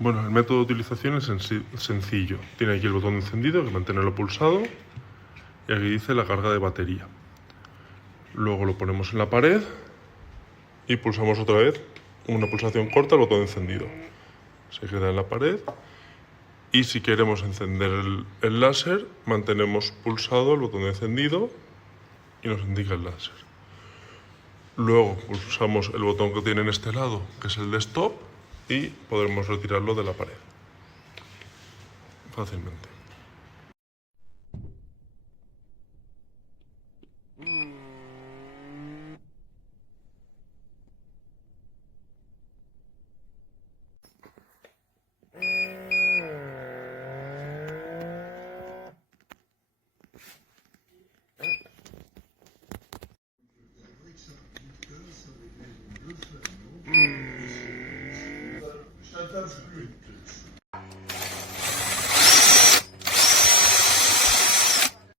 Bueno, el método de utilización es sencillo. Tiene aquí el botón de encendido, que mantenerlo pulsado, y aquí dice la carga de batería. Luego lo ponemos en la pared y pulsamos otra vez, una pulsación corta, el botón de encendido. Se queda en la pared. Y si queremos encender el láser, mantenemos pulsado el botón de encendido y nos indica el láser. Luego pulsamos el botón que tiene en este lado, que es el de stop, y podremos retirarlo de la pared fácilmente.